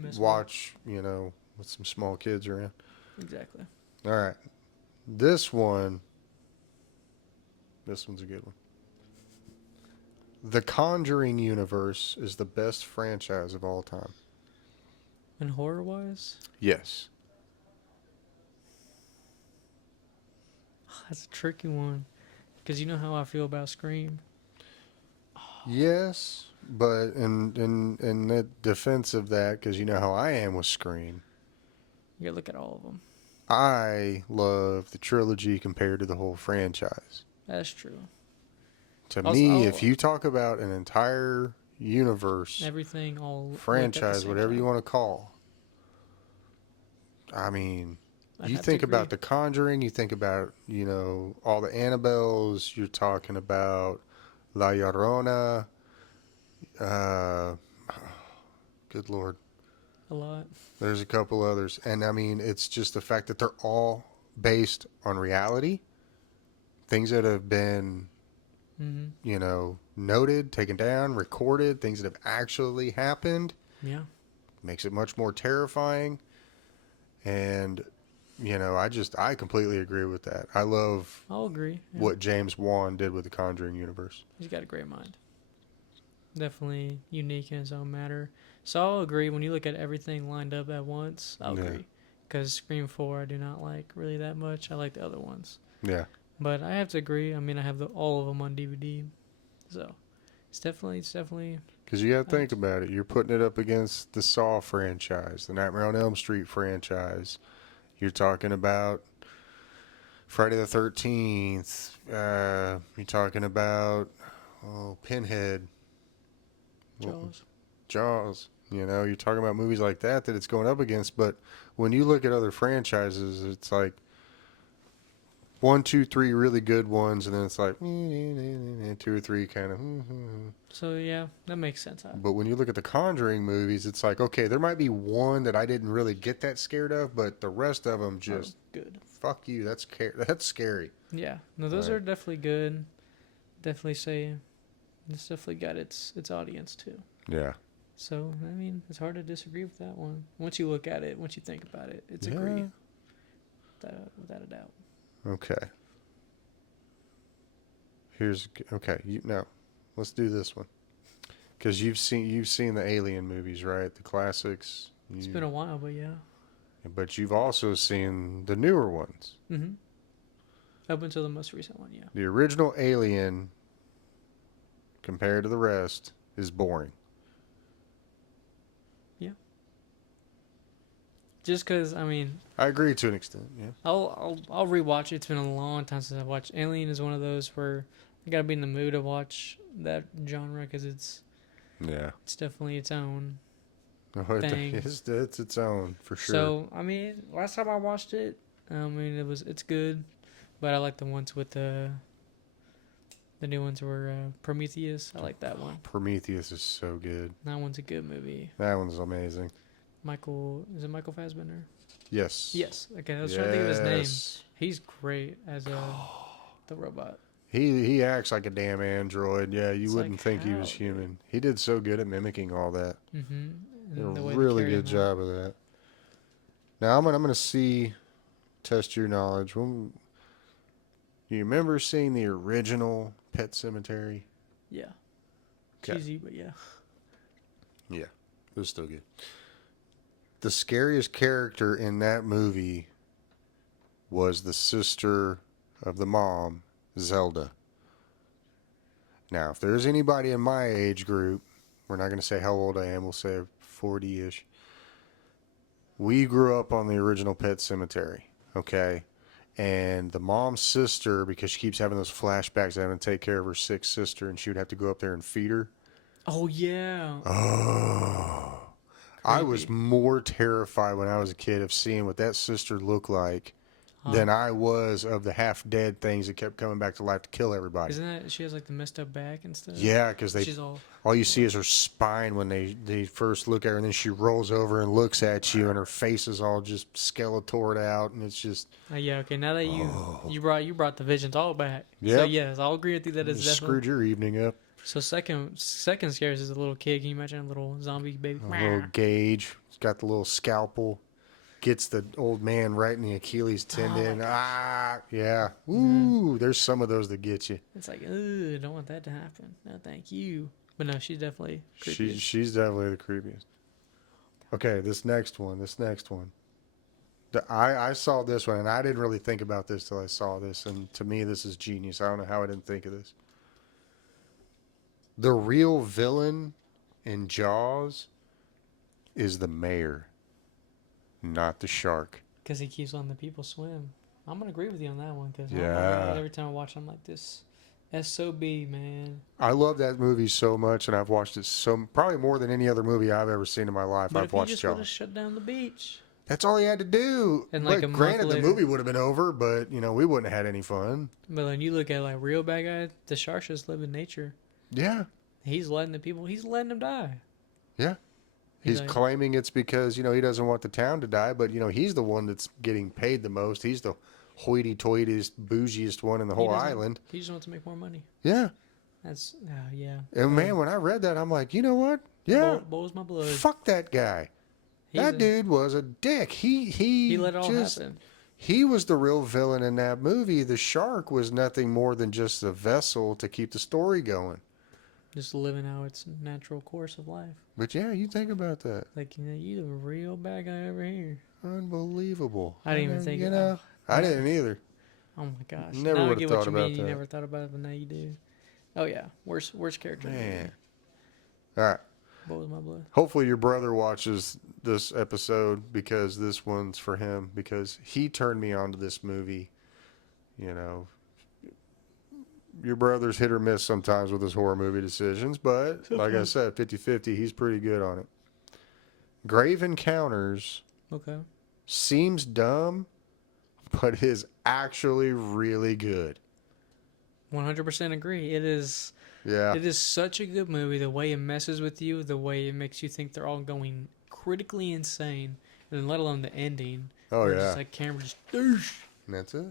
Miss watch, with some small kids around. one. Exactly. All right. This one's a good one. The Conjuring universe is the best franchise of all time. And horror wise, Yes. that's a tricky one. Because you know how I feel about Scream. Yes, but in the defense of that, because you know how I am with Scream, You gotta look at all of them. I love the trilogy compared to the whole franchise. That's true. To Also, me, if you talk about an entire universe, Everything all franchise, whatever you want to call, I mean, you think about The Conjuring, you think about, all the Annabelles, you're talking about La Llorona, good Lord. a lot. There's a couple others. And I mean, it's just the fact that they're all based on reality, things that have been, noted, taken down, recorded, things that have actually happened. Yeah. Makes it much more terrifying. And, I completely agree with that. I love I'll agree. Yeah. what James Wan did with the Conjuring universe. He's got a great mind. Definitely unique in his own matter. So I'll agree. When you look at everything lined up at once, I'll agree. Because Scream 4 I do not like really that much. I like the other ones. Yeah. But I have to agree. I mean, I have all of them on DVD. So it's definitely. Because you got to think about it. You're putting it up against the Saw franchise, the Nightmare on Elm Street franchise. You're talking about Friday the 13th. You're talking about Pinhead. Jaws. You're talking about movies like that it's going up against. But when you look at other franchises, it's like 1, 2, 3 really good ones, and then it's like 2 or 3 kind of. So yeah, that makes sense. But when you look at the Conjuring movies, it's like, okay, there might be one that I didn't really get that scared of, but the rest of them just good. Fuck you. That's scary. Yeah, no, those are definitely good. Definitely say it's definitely got its audience too. Yeah. So I mean, it's hard to disagree with that one. Once you look at it, once you think about it, it's Yeah. agree. Without a doubt. Okay. Okay. No, let's do this one because you've seen the Alien movies, right? The classics. It's been a while, but yeah. But you've also seen the newer ones. Mm-hmm. Up until the most recent one, yeah. The original Alien, compared to the rest, is boring. Yeah. Just because, I mean, I agree to an extent. Yeah. I'll rewatch it. It's been a long time since I've watched. Alien is one of those where I gotta be in the mood to watch that genre because Yeah. it's definitely its own No, thing. it's its own for sure. So I mean, last time I watched it, I mean it's good, but I like the ones with the new ones were Prometheus. I like that one. Prometheus is so good. That one's a good movie. That one's amazing. Is it Michael Fassbender? Yes. Yes. Okay, I was trying to think of his name. He's great as the robot. He acts like a damn android. Yeah, you It's wouldn't like, think he how, was dude? human. He did so good at mimicking all that. Mm-hmm. Did a And the way they really carry good him out. job of that. Now I'm gonna test your knowledge. When you remember seeing the original Pet Cemetery? Yeah. Okay. Cheesy, but yeah. Yeah, it was still good. The scariest character in that movie was the sister of the mom, Zelda. Now, if there's anybody in my age group, we're not going to say how old I am, we'll say 40-ish. We grew up on the original Pet Cemetery, okay? And the mom's sister, because she keeps having those flashbacks of having to take care of her sick sister, and she would have to go up there and feed her. Oh yeah. Oh. I was Creepy. more terrified when I was a kid of seeing what that sister looked like Huh? than I was of the half-dead things that kept coming back to life to kill everybody. Isn't that she has like the messed up back and stuff? Yeah, because She's all. all you see is her spine when they first look at her, and then she rolls over and looks at you, and her face is all just Skeletored out, and it's just Yeah. Okay. Now that you brought the visions all back. So Yep. yes, I'll agree with you that it's just definitely. screwed your evening up. So second scares is a little kid. Can you imagine a little zombie baby? A little Gage, he's got the little scalpel, gets the old man right in the Achilles tendon. Yeah. Ooh, there's some of those that get you. It's like, ooh, don't want that to happen. No, thank you. But no, she's definitely creepy. She's definitely the creepiest. Okay, this next one. I saw this one, and I didn't really think about this till I saw this, and to me, this is genius. I don't know how I didn't think of this. The real villain in Jaws is the mayor, not the shark. Because he keeps letting the people swim. I'm gonna agree with you on that one. Because oh my Yeah. god, every time I watch, I'm like this. SOB, man. I love that movie so much, and I've watched it probably more than any other movie I've ever seen in my life. But I've if he watched just would have Jaws. shut down the beach, That's all he had to do. and like But a month granted, later, the movie would have been over, but we wouldn't have had any fun. but when you look at like real bad guys, the sharks just live in nature. Yeah. He's letting them die. Yeah. He's like, claiming it's because, he doesn't want the town to die, but, he's the one that's getting paid the most. He's the hoity-toityest, bougiest one in the whole island. He just wants to make more money. Yeah. That's, yeah. And man, when I read that, I'm like, you know what? Yeah. Boils my blood. Fuck that guy. That dude was a dick. He let it all happen. He was the real villain in that movie. The shark was nothing more than just a vessel to keep the story going. Just living out its natural course of life. But yeah, you think about that. Like, you the real bad guy over here. Unbelievable. I didn't even think I didn't either. Oh my gosh. Never now I would've get thought what you about mean. You that. never thought about it, but now you do. Oh yeah. Worst character. Man. All right. What was my blood? Hopefully your brother watches this episode because this one's for him because he turned me on to this movie. Your brother's hit or miss sometimes with his horror movie decisions, but like I said, 50-50, he's pretty good on it. Grave Encounters Okay. seems dumb, but is actually really good. 100% agree. It is. Yeah. It is such a good movie. The way it messes with you, the way it makes you think they're all going critically insane, and then let alone the ending. Oh, where yeah. It's just like camera just. Doosh. And that's it.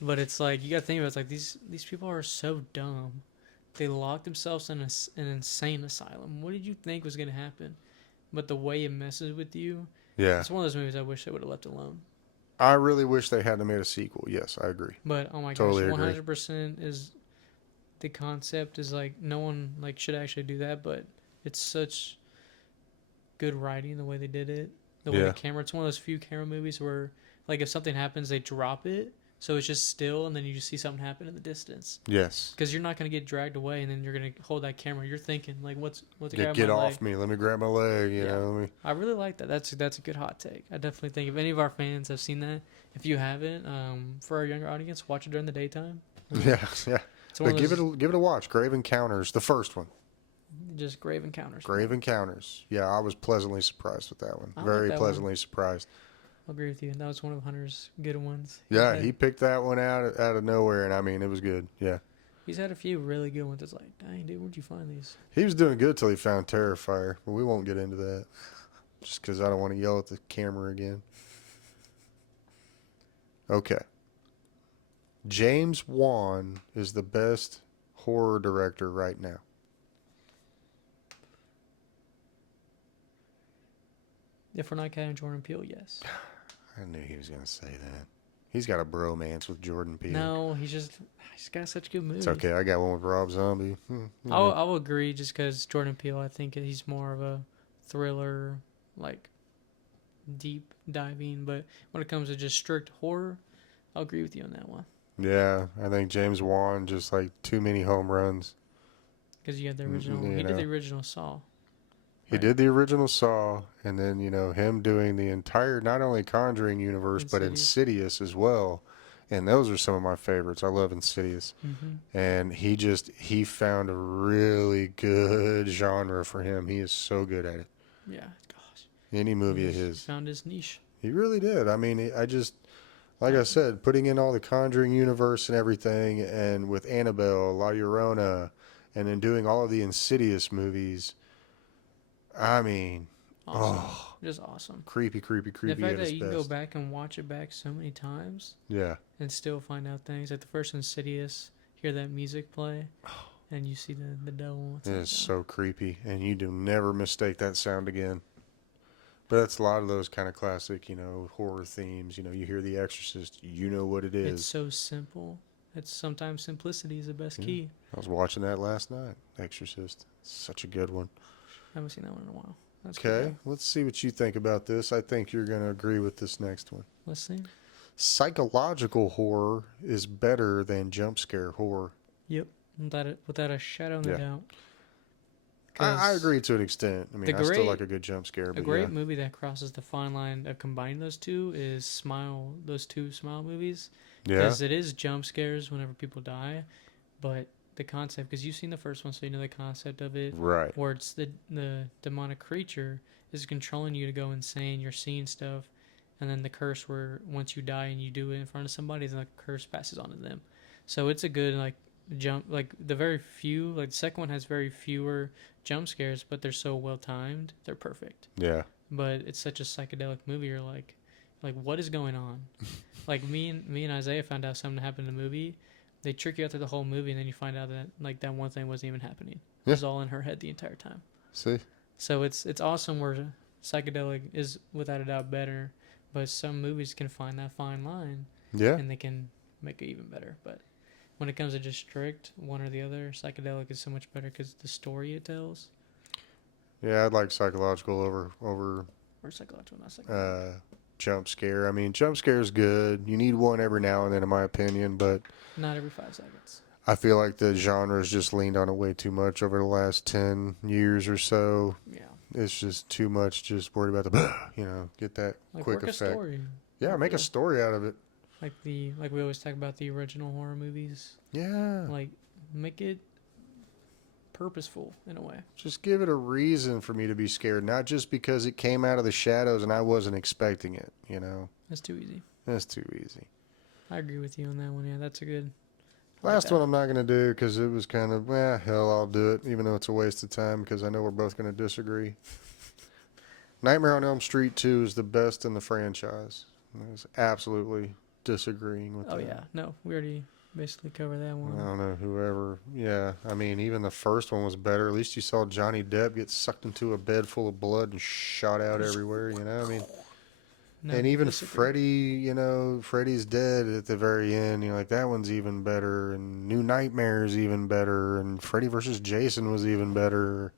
But it's like you gotta think about it, it's like these people are so dumb They locked themselves in an insane asylum. What did you think was gonna happen? But the way it messes with you, Yeah. it's one of those movies I wish they would have left alone. I really wish they hadn't made a sequel. Yes, I agree. But oh my gosh, Totally one agree. hundred percent is the concept is like no one like should actually do that, but it's such good writing the way they did it, the way the Yeah. camera. It's one of those few camera movies where like if something happens, they drop it, so it's just still, and then you just see something happen in the distance. Yes. Because you're not gonna get dragged away, and then you're gonna hold that camera. You're thinking like, what's Get grab my get leg? off me. Let me grab my leg. You Yeah, know. Let me. I really like that. That's a good hot take. I definitely think if any of our fans have seen that, if you haven't, for our younger audience, watch it during the daytime. Yeah. Yeah. It's one But of those give it a watch. Grave Encounters, the first one. just grave encounters. Grave Encounters. Yeah, I was pleasantly surprised with that one. I like Very that one. pleasantly surprised. I'll agree with you. That was one of Hunter's good ones. Yeah, he picked that one out of nowhere, and I mean, it was good. Yeah, He's had a few really good ones. It's like, dang, dude, where'd you find these? he was doing good till he found Terrifier, but we won't get into that, just because I don't want to yell at the camera again. Okay, James Wan is the best horror director right now. If we're not counting Jordan Peele, yes. I knew he was gonna say that. He's got a bromance with Jordan Peele. No, he's got such good movies. It's okay. I got one with Rob Zombie. I'll agree just because Jordan Peele, I think he's more of a thriller, like deep diving. But when it comes to just strict horror, I'll agree with you on that one. Yeah, I think James Wan just like too many home runs. Because you had the original, You he did know. the original Saw. He did the original Saw, and then him doing the entire not only Conjuring universe but Insidious as well, and those are some of my favorites. I love Insidious, and he found a really good genre for him. He is so good at it. Yeah, gosh. Any movie of He his, found his niche. he really did. I mean, I just like I said, putting in all the Conjuring universe and everything, and with Annabelle, La Llorona, and then doing all of the Insidious movies. I mean, Awesome. Just awesome. creepy The fact at that its you can best. go back and watch it back so many times Yeah, and still find out things. Like the first Insidious, hear that music play, and you see the devil. it is so creepy, and you do never mistake that sound again. But that's a lot of those kind of classic, horror themes. You hear The Exorcist, you know what it is. It's so simple. It's sometimes simplicity is the best key. I was watching that last night, Exorcist. Such a good one. I haven't seen that one in a while. That's Okay, good. let's see what you think about this. I think you're going to agree with this next one. Let's see. Psychological horror is better than jump scare horror. Yep. Without a shadow of a doubt. I agree to an extent. I mean, I still like a good jump scare. A great movie that crosses the fine line of combining those two is Smile. Those two Smile movies. Yeah. Because it is jump scares whenever people die, but the concept, because you've seen the first one, so you know the concept of it. Right. Where it's the demonic creature is controlling you to go insane. You're seeing stuff, and then the curse where once you die and you do it in front of somebody, then the curse passes on to them. So it's a good jump. Like the the second one has very fewer jump scares, but they're so well timed, they're perfect. Yeah. But it's such a psychedelic movie. You're like what is going on? Like me and Isaiah found out something happened in the movie. They trick you out through the whole movie, and then you find out that that one thing wasn't even happening. It was all in her head the entire time. See? So it's awesome where psychedelic is without a doubt better, but some movies can find that fine line. Yeah. And they can make it even better. But when it comes to just strict one or the other, psychedelic is so much better because the story it tells. Yeah, I'd like psychological over Or psychological, not psychological. jump scare. I mean, jump scare is good. You need one every now and then, in my opinion, but Not every 5 seconds. I feel like the genre has just leaned on it way too much over the last 10 years or so. Yeah. It's just too much just worried about the, get that quick work effect. a story. Yeah, make a story out of it. Like we always talk about the original horror movies. Yeah. Like make it purposeful in a way. Just give it a reason for me to be scared, not just because it came out of the shadows and I wasn't expecting it, That's too easy. That's too easy. I agree with you on that one. Yeah, that's a good. Last one I'm not going to do because it was kind of, hell, I'll do it, even though it's a waste of time because I know we're both going to disagree. Nightmare on Elm Street 2 is the best in the franchise. I was absolutely disagreeing with that. Oh, yeah. No, we already basically cover that I one. don't know, whoever. Yeah, I mean, even the first one was better. At least you saw Johnny Depp get sucked into a bed full of blood and shot out everywhere, you know? I mean, No, and even disagree. Freddy, Freddy's dead at the very end, like that one's even better. And New Nightmare's even better. And Freddy versus Jason was even better.